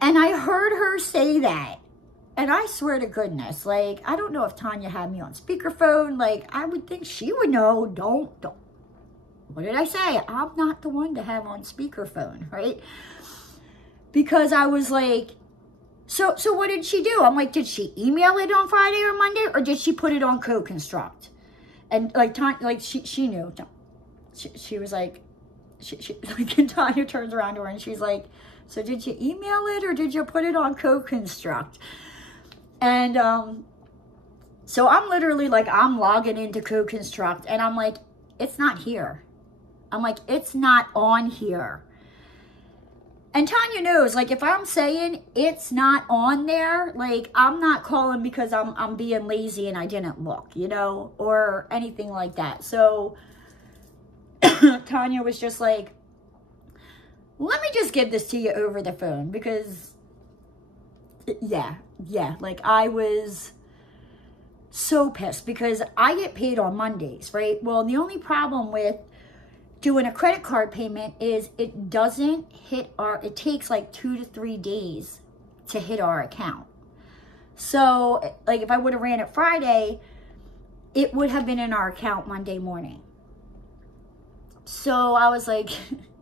And I heard her say that. And I swear to goodness, like, I don't know if Tanya had me on speakerphone. Like, I would think she would know. Don't. What did I say? I'm not the one to have on speakerphone, right? Because I was like, so what did she do? I'm like, did she email it on Friday or Monday, or did she put it on Co-Construct? And like, she knew. She was like, and Tanya turns around to her and she's like, so did you email it or did you put it on Co-Construct? And so I'm literally like, I'm logging into Co-Construct and I'm like, it's not here. I'm like, it's not on here. And Tanya knows, like, if I'm saying it's not on there, like, I'm not calling because I'm being lazy and I didn't look, you know, or anything like that. So Tanya was just like, let me just give this to you over the phone because, yeah, like, I was so pissed because I get paid on Mondays, right? Well, the only problem with doing a credit card payment is it doesn't hit it takes like 2 to 3 days to hit our account. So, like, if I would have ran it Friday, it would have been in our account Monday morning. So I was like,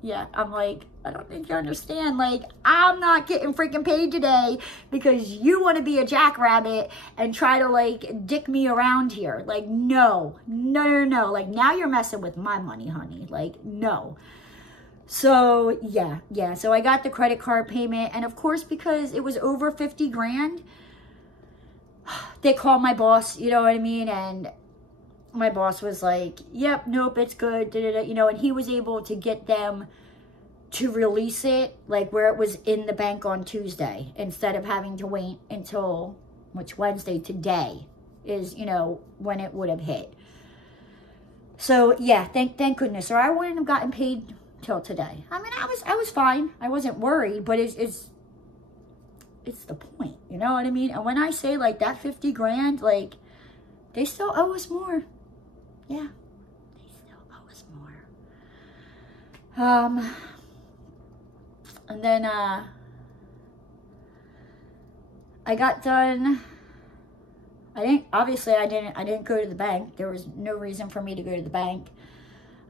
yeah, I'm like, I don't think you understand. Like, I'm not getting freaking paid today because you want to be a jackrabbit and try to, like, dick me around here. Like, no. Like, now you're messing with my money, honey. Like, no. So, yeah. So I got the credit card payment. And, of course, because it was over 50 grand, they called my boss, you know what I mean? And my boss was like, yep, nope, it's good, you know, and he was able to get them to release it, like, where it was in the bank on Tuesday, instead of having to wait until, which Wednesday, today is, you know, when it would have hit. So, yeah, thank goodness, or I wouldn't have gotten paid till today. I mean, I was fine. I wasn't worried, but it's the point, you know what I mean? And when I say, like, that 50 grand, like, they still owe us more. Yeah, they still owe us more. And then, I got done. Obviously I didn't go to the bank. There was no reason for me to go to the bank.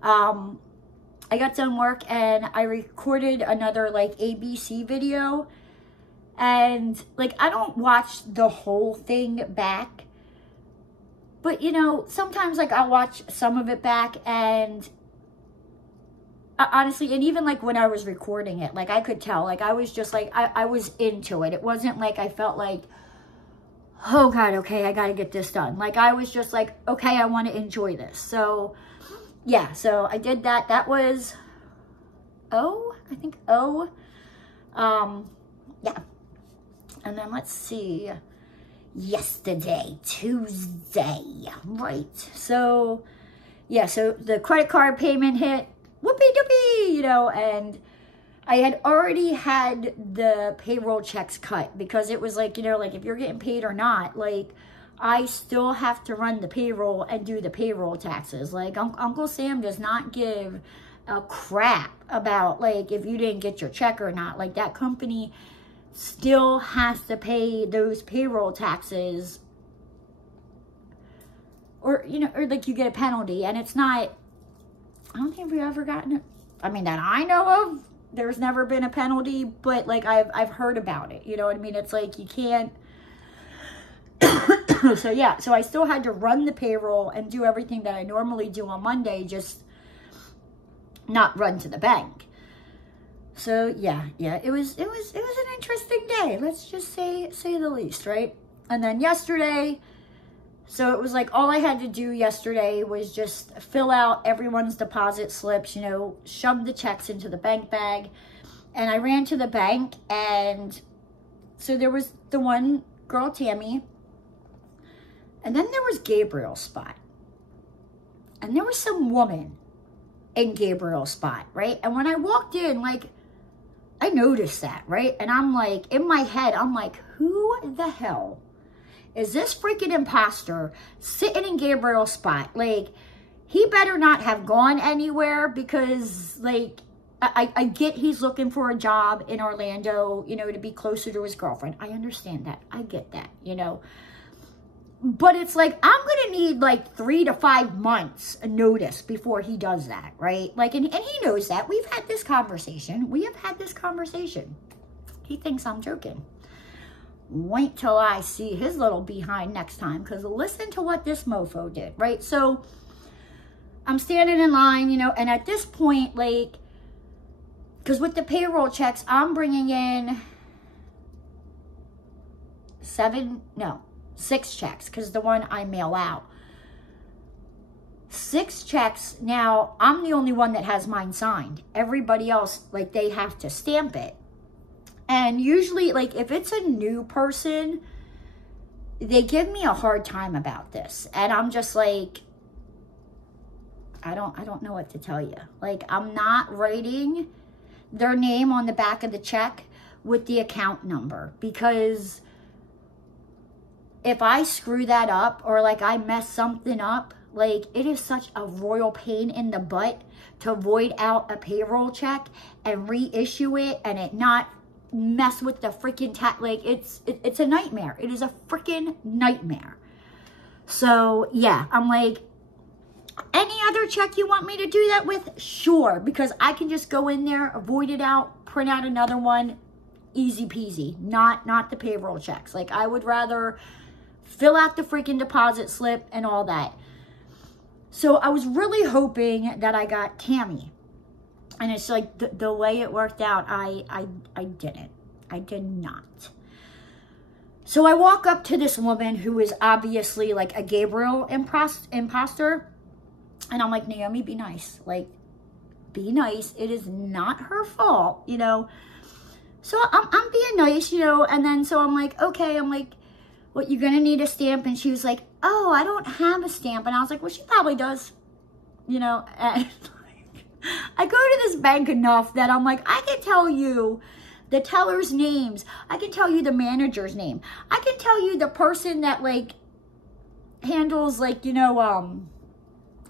I got done work and I recorded another, like, ABC video. And, like, I don't watch the whole thing back. But, you know, sometimes, like, I'll watch some of it back and honestly, and even, like, when I was recording it, like, I could tell, like, I was just, like, I was into it. It wasn't like I felt like, oh, God, okay, I got to get this done. Like, I was just like, okay, I want to enjoy this. So, yeah, so I did that. That was, yeah. And then let's see. Yesterday, Tuesday, right? So, yeah, so the credit card payment hit, whoopee-doopie, you know, and I had already had the payroll checks cut because it was like, you know, like, if you're getting paid or not, like, I still have to run the payroll and do the payroll taxes. Like, Uncle Sam does not give a crap about, like, if you didn't get your check or not. Like, that company still has to pay those payroll taxes, or, you know, or, like, you get a penalty, and it's not, I don't think we've ever gotten it. I mean, that I know of, there's never been a penalty, but, like, I've heard about it, you know what I mean? It's like, you can't, So yeah, so I still had to run the payroll and do everything that I normally do on Monday, just not run to the bank. So yeah, it was an interesting day. Let's just say the least, right? And then yesterday, so it was like all I had to do yesterday was just fill out everyone's deposit slips, you know, shove the checks into the bank bag. And I ran to the bank, and so there was the one girl, Tammy, and then there was Gabriel's spot. And there was some woman in Gabriel's spot, right? And when I walked in, like, I noticed that, right? And I'm like, in my head, I'm like, who the hell is this freaking imposter sitting in Gabriel's spot? Like, he better not have gone anywhere, because, like, I get he's looking for a job in Orlando, you know, to be closer to his girlfriend. I understand that. I get that, you know. But it's like, I'm going to need like 3 to 5 months notice before he does that, right? Like, and he knows that. We've had this conversation. We have had this conversation. He thinks I'm joking. Wait till I see his little behind next time, because listen to what this mofo did, right? So I'm standing in line, you know, and at this point, like, because with the payroll checks, I'm bringing in 6 checks, because the one I mail out. 6 checks. Now, I'm the only one that has mine signed. Everybody else, like, they have to stamp it. And usually, like, if it's a new person, they give me a hard time about this. And I'm just like, I don't know what to tell you. Like, I'm not writing their name on the back of the check with the account number, because if I screw that up, or like I mess something up, like, it is such a royal pain in the butt to void out a payroll check and reissue it, and it not mess with the freaking tax. Like, it's a nightmare. It is a freaking nightmare. So yeah, I'm like, any other check you want me to do that with? Sure, because I can just go in there, void it out, print out another one, easy peasy. Not the payroll checks. Like, I would rather fill out the freaking deposit slip and all that. So I was really hoping that I got Tammy. And it's like, the way it worked out, I didn't. I did not. So I walk up to this woman who is obviously like a Gabriel imposter. And I'm like, Naomi, be nice. Like, be nice. It is not her fault, you know. So I'm being nice, you know. And then so I'm like, okay. I'm like, what, you're going to need a stamp? And she was like, oh, I don't have a stamp. And I was like, well, she probably does, you know. And I go to this bank enough that I'm like, I can tell you the teller's names. I can tell you the manager's name. I can tell you the person that, like, handles, like, you know,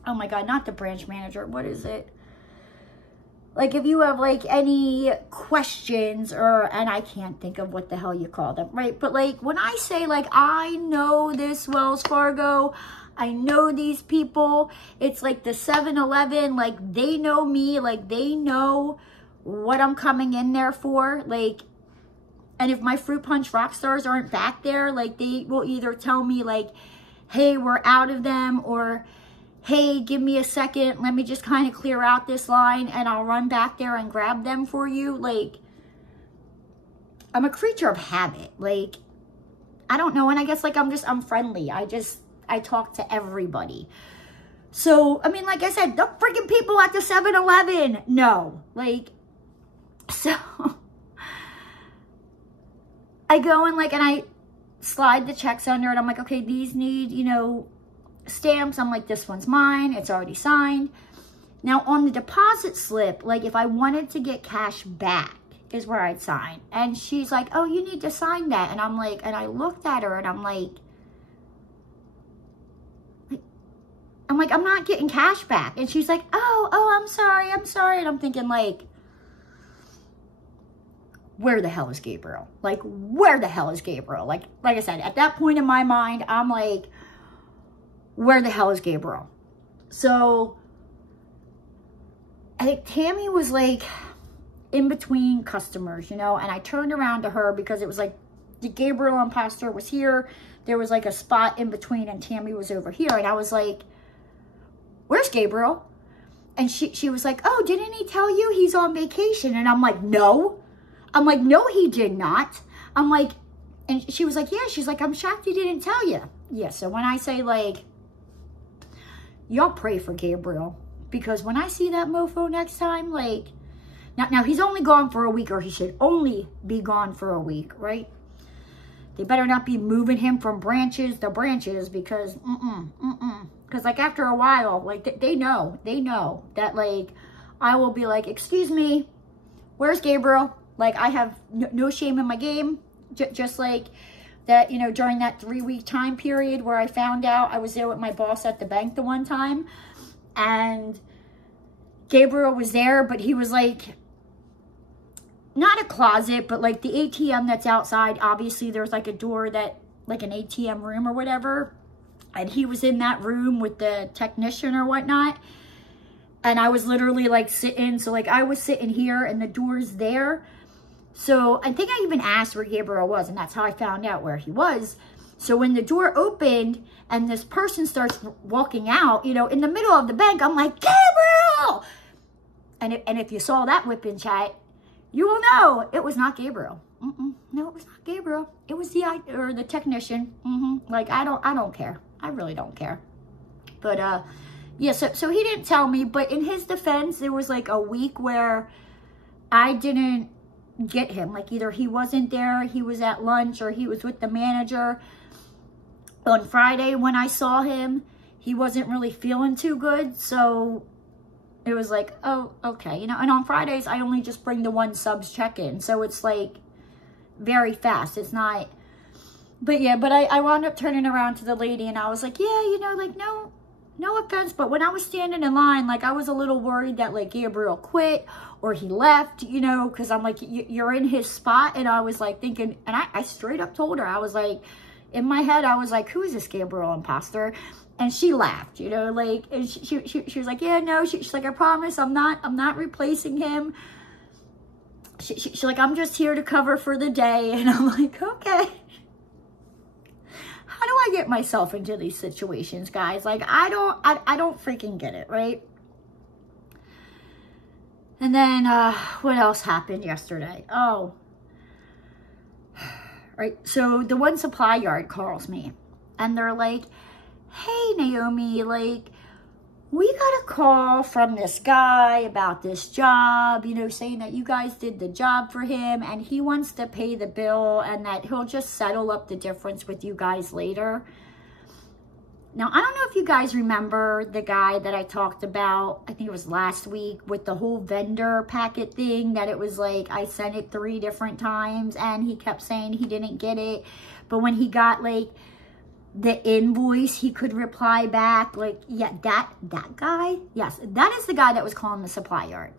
oh my God, not the branch manager. What is it? Like, if you have, like, any questions, and I can't think of what the hell you call them, right? But, like, when I say, like, I know this Wells Fargo, I know these people, it's like the 7-Eleven, like, they know me, like, they know what I'm coming in there for, like, and if my Fruit Punch rock stars aren't back there, like, they will either tell me, like, hey, we're out of them, or hey, give me a second, let me just kind of clear out this line and I'll run back there and grab them for you. Like, I'm a creature of habit. Like, I don't know. And I guess, like, I'm friendly. I talk to everybody. So, I mean, like I said, the freaking people at the 7-Eleven know. Like, so I go and, like, and I slide the checks under it. I'm like, okay, these need, you know, stamps. I'm like, this one's mine. It's already signed. Now, on the deposit slip, like, if I wanted to get cash back is where I'd sign. And she's like, oh, you need to sign that. And I'm like, and I looked at her and I'm like, I'm not getting cash back. And she's like, oh, I'm sorry. And I'm thinking, like, where the hell is Gabriel? Like, where the hell is Gabriel? Like I said, at that point in my mind, I'm like, where the hell is Gabriel? So I think Tammy was, like, in between customers, you know, and I turned around to her because it was like the Gabriel imposter was here. there was like a spot in between and Tammy was over here. And I was like, where's Gabriel? And she was like, oh, didn't he tell you he's on vacation? And I'm like, no. I'm like, no, he did not. I'm like, and she was like, yeah. She's like, I'm shocked he didn't tell you. Yeah, so when I say, like, y'all pray for Gabriel. Because when I see that mofo next time, like, now he's only gone for a week, or he should only be gone for a week, right? They better not be moving him from branches to branches, because, Because, like, after a while, like, they know that, like, I will be like, excuse me, where's Gabriel? Like, I have no shame in my game. Just like that, you know, during that 3-week time period where I found out, I was there with my boss at the bank the one time, and Gabriel was there, but he was like, not a closet, but like the ATM that's outside, obviously there's like a door that, like an ATM room or whatever, and he was in that room with the technician or whatnot, and I was literally like sitting, so like I was sitting here and the door's there. So I think I even asked where Gabriel was, and that's how I found out where he was. So when the door opened and this person starts walking out, you know, in the middle of the bank, I'm like, Gabriel! And if you saw that Wip Chat, you will know it was not Gabriel. No, it was not Gabriel. It was the technician. Like, I don't care. I really don't care. But, yeah, so he didn't tell me. But in his defense, there was like a week where I didn't get him. Like, either he wasn't there, he was at lunch, or he was with the manager. On Friday, when I saw him, he wasn't really feeling too good. So it was like, oh, okay. You know, and on Fridays, I only just bring the one subs check-in. So it's like very fast. It's not, but yeah, but I wound up turning around to the lady and I was like, yeah, you know, like, no offense, but when I was standing in line, like, I was a little worried that, like, Gabriel quit or he left, you know, because I'm like, you're in his spot. And I was like thinking, and I straight up told her, I was like, in my head, I was like, who is this Gabriel imposter? And she laughed, you know, like, and she was like, yeah, no, she's like, I promise I'm not replacing him. She's like, I'm just here to cover for the day. And I'm like, okay. How do I get myself into these situations, guys? Like, I don't freaking get it, right? And then, what else happened yesterday? Oh, right. So the one supply yard calls me and they're like, hey, Naomi, like, we got a call from this guy about this job, you know, saying that you guys did the job for him and he wants to pay the bill and that he'll just settle up the difference with you guys later. Now, I don't know if you guys remember the guy that I talked about, I think it was last week, with the whole vendor packet thing, that it was like, I sent it 3 different times and he kept saying he didn't get it. But when he got like the invoice, he could reply back. Like, yeah, that guy, yes, that is the guy that was calling the supply yard.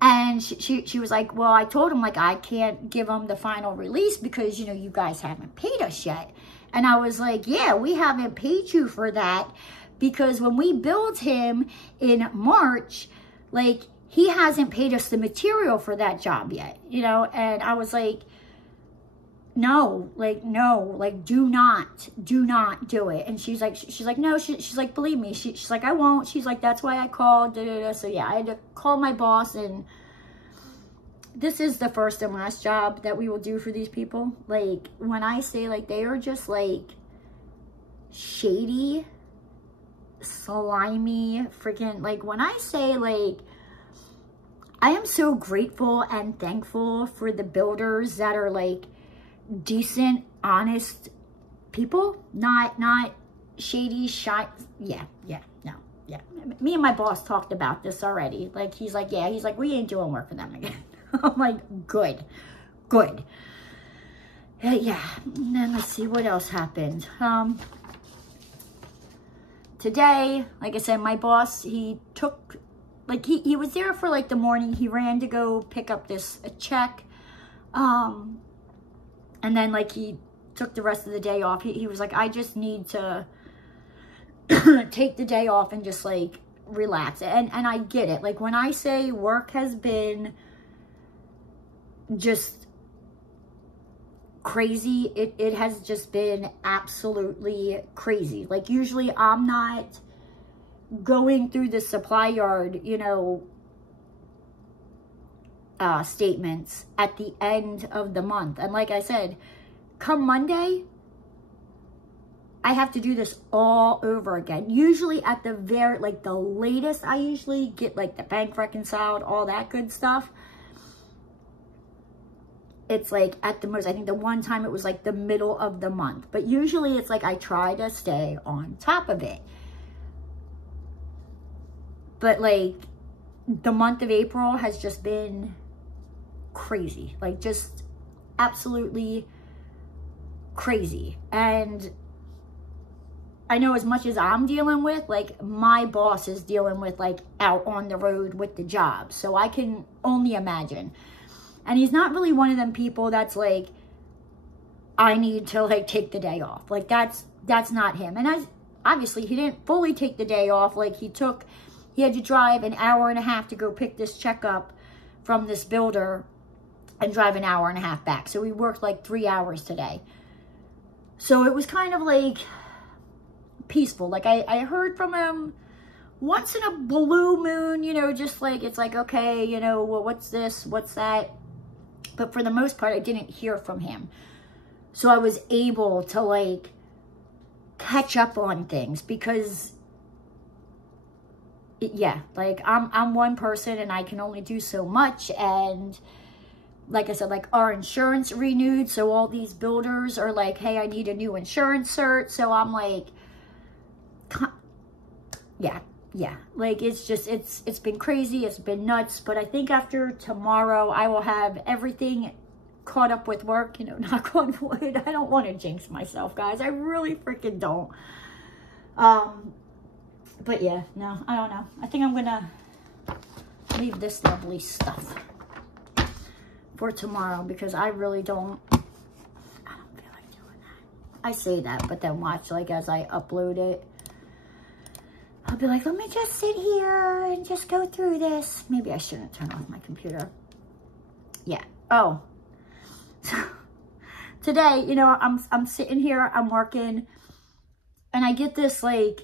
And she was like, well, I told him, like, I can't give him the final release because, you know, you guys haven't paid us yet. And I was like, yeah, we haven't paid you for that because when we billed him in March, like, he hasn't paid us the material for that job yet, you know? And I was like, no, like, do not do it. And she's like, no, she's like, believe me. She's like, I won't. She's like, that's why I called. So yeah, I had to call my boss, and this is the first and last job that we will do for these people. Like, when I say, like, they are just like shady, slimy, freaking, like, when I say, like, I am so grateful and thankful for the builders that are like decent, honest people, not shady, shy. Yeah. Me and my boss talked about this already. Like, he's like, yeah, he's like, we ain't doing work for them again. I'm like, good. Yeah, and then let's see what else happened. Today, like I said, my boss, he took, like, he was there for like the morning. He ran to go pick up a check. And then, like, he took the rest of the day off. He was like, I just need to take the day off and just, like, relax. And I get it. Like, when I say work has been just crazy. It has just been absolutely crazy. Like, usually I'm not going through the supply yard, you know, statements at the end of the month. And like I said, come Monday, I have to do this all over again. Usually at the very, like the latest, I usually get like the bank reconciled, all that good stuff. It's like at the most, I think the one time it was like the middle of the month. But usually it's like I try to stay on top of it. But like the month of April has just been crazy. Like just absolutely crazy. And I know as much as I'm dealing with, like my boss is dealing with like out on the road with the job. So I can only imagine. And he's not really one of them people that's like, I need to like take the day off. Like that's not him. And obviously he didn't fully take the day off. Like he had to drive an hour and a half to go pick this check up from this builder and drive an hour and a half back. So we worked like 3 hours today. So it was kind of like peaceful. Like I heard from him once in a blue moon, you know, just like, it's like, okay, you know, well, what's this? What's that? But for the most part, I didn't hear from him. So I was able to like catch up on things because yeah, like I'm one person and I can only do so much. And like I said, like our insurance renewed. So all these builders are like, hey, I need a new insurance cert. So I'm like, yeah, like it's just, it's been crazy. It's been nuts. But I think after tomorrow, I will have everything caught up with work, you know, knock on wood. I don't want to jinx myself, guys. I really freaking don't. But yeah, no, I don't know. I think I'm going to leave this lovely stuff for tomorrow because I really don't feel like doing that. I say that, but then watch, like, as I upload it, I'll be like, let me just sit here and just go through this. Maybe I shouldn't turn off my computer. Yeah. Oh. So today, you know, I'm sitting here, I'm working, and I get this, like,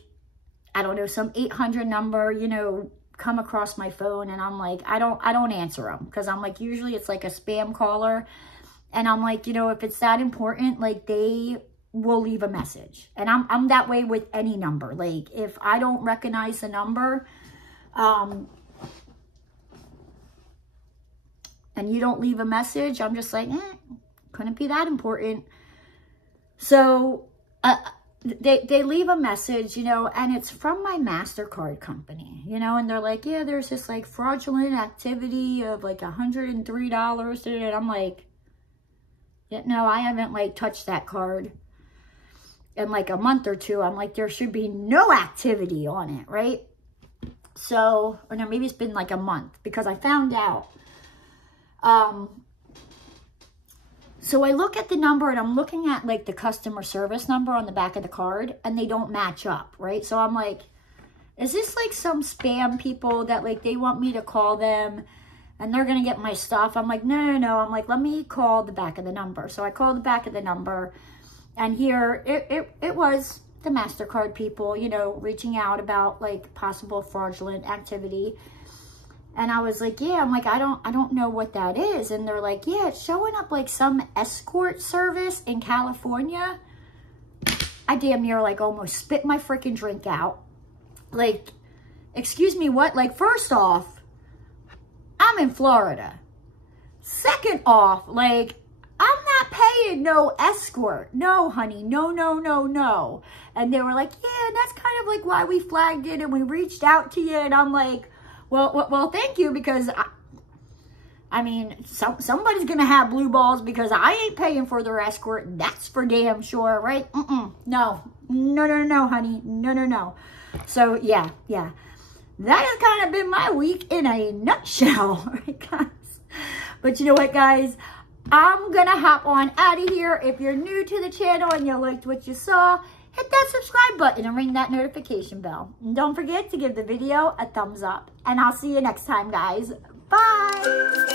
I don't know, some 800 number, you know, come across my phone, and I'm like, I don't answer them because I'm like, usually it's like a spam caller, and I'm like, you know, if it's that important, like they will leave a message. And I'm that way with any number. Like if I don't recognize the number, and you don't leave a message, I'm just like, couldn't be that important. So they leave a message, you know, and it's from my MasterCard company, you know, and they're like, yeah, there's this like fraudulent activity of like $103. And I'm like, yeah, no, I haven't like touched that card in like a month or two. I'm like, there should be no activity on it, right? So, or no, maybe it's been like a month because I found out. So I look at the number and I'm looking at like the customer service number on the back of the card and they don't match up, right? So I'm like, is this like some spam people that like they want me to call them and they're going to get my stuff? I'm like, no. I'm like, let me call the back of the number. So I called the back of the number. And here, it was the MasterCard people, you know, reaching out about, like, possible fraudulent activity. And I was like, yeah, I'm like, I don't know what that is. And they're like, yeah, it's showing up like some escort service in California. I damn near, like, almost spit my freaking drink out. Like, excuse me, what? Like, first off, I'm in Florida. Second off, like, I'm not paying no escort. No, honey. No. And they were like, yeah, that's kind of like why we flagged it and we reached out to you. And I'm like, well, thank you, because I mean, somebody's going to have blue balls because I ain't paying for their escort. That's for damn sure, right? No, honey. No. So, yeah. That has kind of been my week in a nutshell, right, guys? But you know what, guys? I'm going to hop on out of here. If you're new to the channel and you liked what you saw, hit that subscribe button and ring that notification bell. And don't forget to give the video a thumbs up. And I'll see you next time, guys. Bye!